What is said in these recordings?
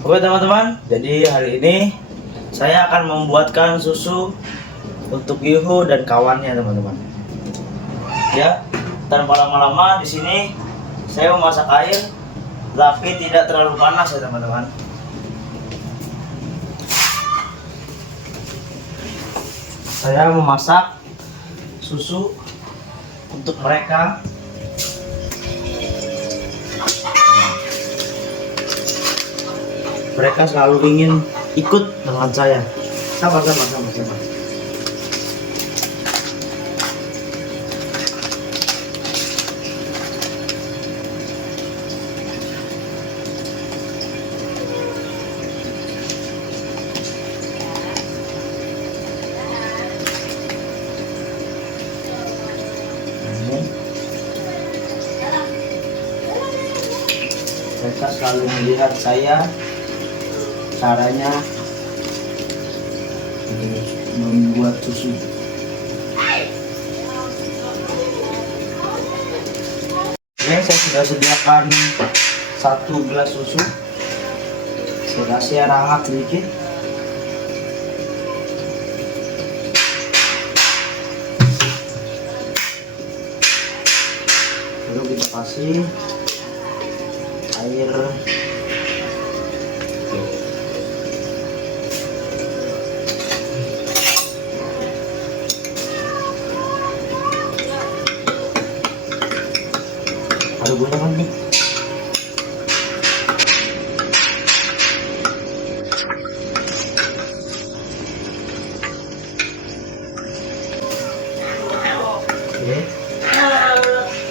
Oke teman-teman, jadi hari ini saya akan membuatkan susu untuk Yuhu dan kawannya teman-teman. Ya, tanpa lama-lama di sini saya memasak air, tapi tidak terlalu panas ya teman-teman. Saya memasak susu untuk mereka. Mereka selalu ingin ikut dengan saya. Sabar. Mereka selalu melihat saya caranya membuat susu. Oke, saya sudah sediakan 1 gelas susu. Sudah saya hangat sedikit. Lalu kita kasih air. Ada gue naman nih. Oke.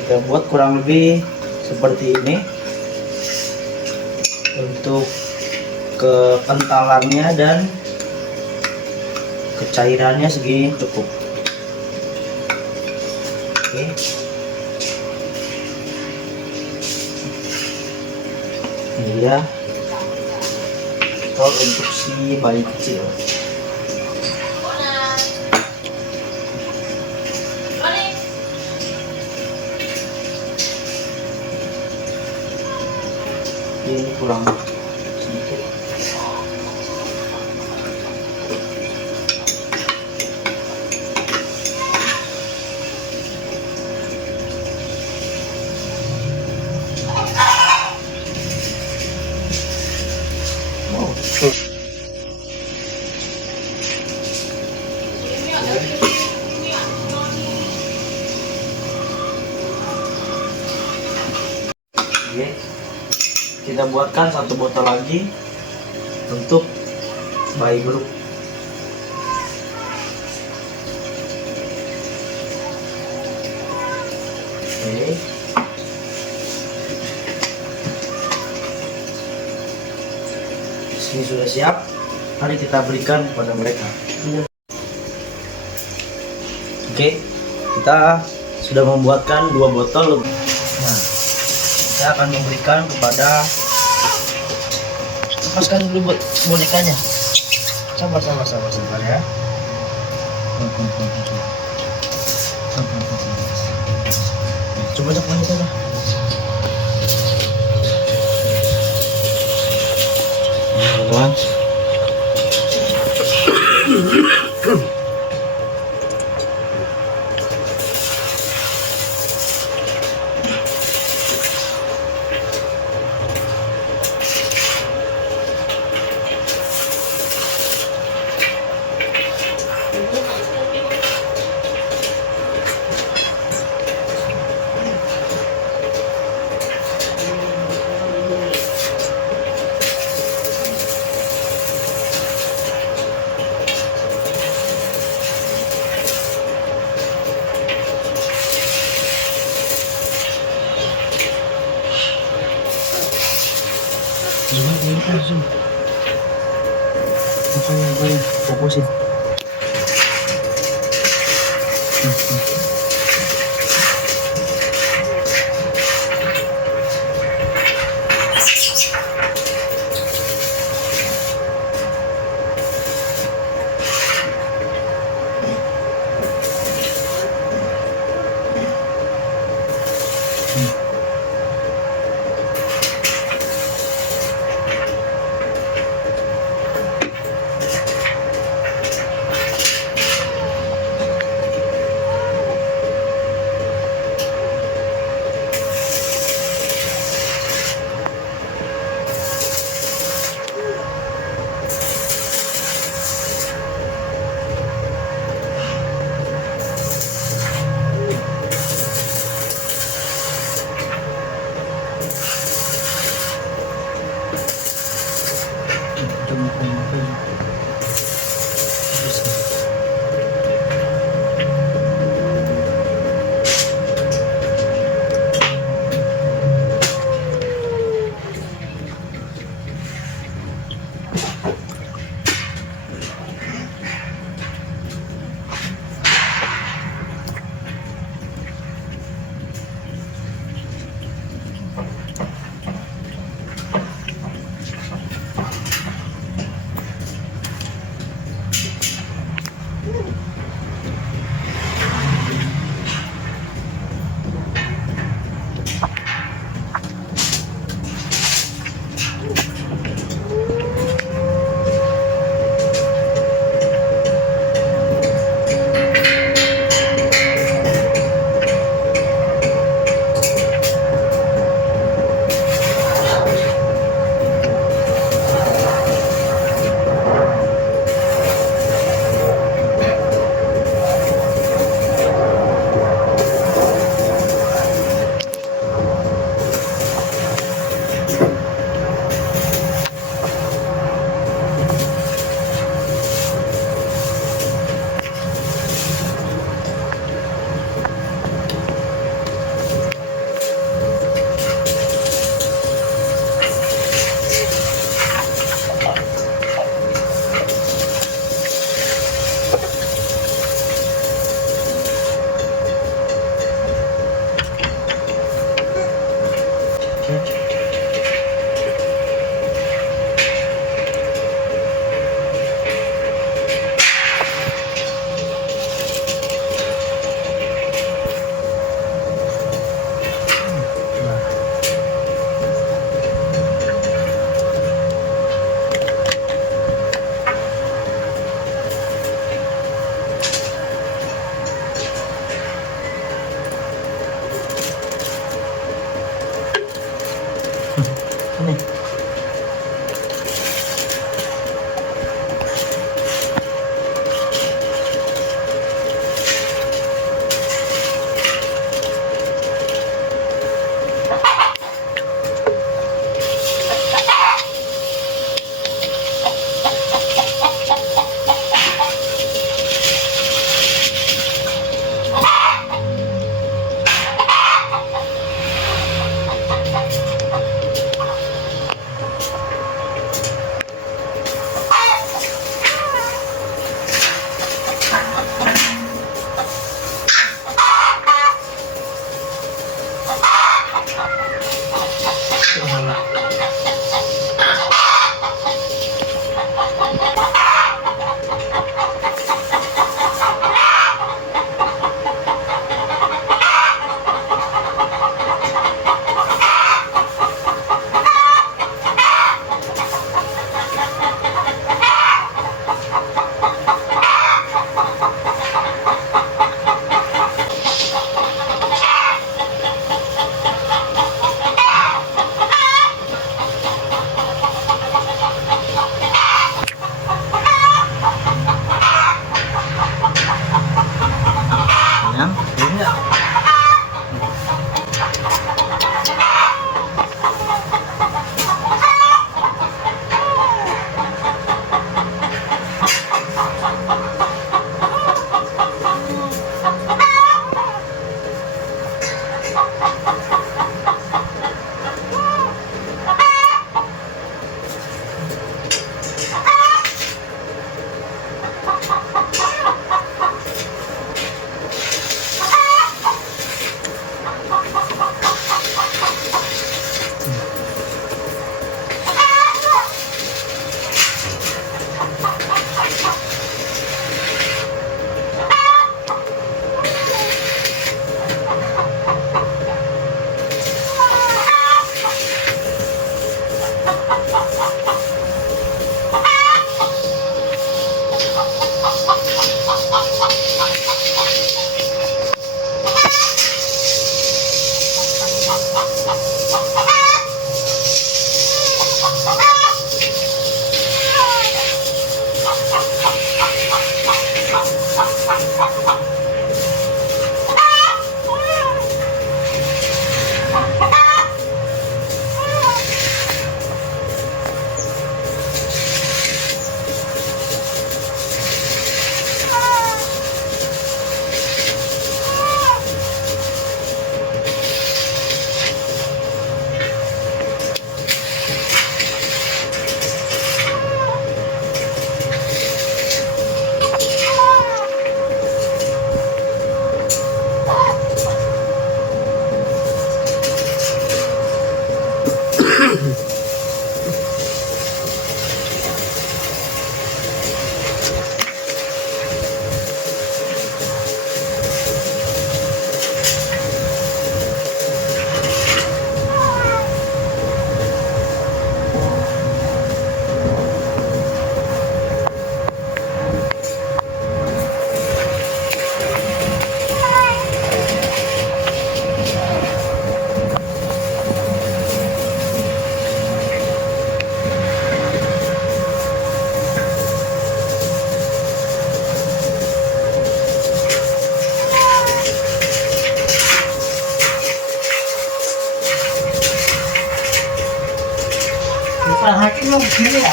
Kita buat kurang lebih seperti ini. Untuk kekentalannya dan kecairannya segini cukup. Oke. Ini ya, untuk si bayi kecil. Ini kurang sedikit. Oke, kita buatkan 1 botol lagi untuk bayi grup. Oke. Ini sudah siap. Mari kita berikan kepada mereka. Oke, kita sudah membuatkan 2 botol. Nah, saya akan memberikan kepada, lepaskan dulu bonekanya. Sabar ya. Coba cek bonekanya. Teman-teman. Zoom. Makanya fokusin. Ini ya.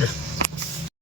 Ya.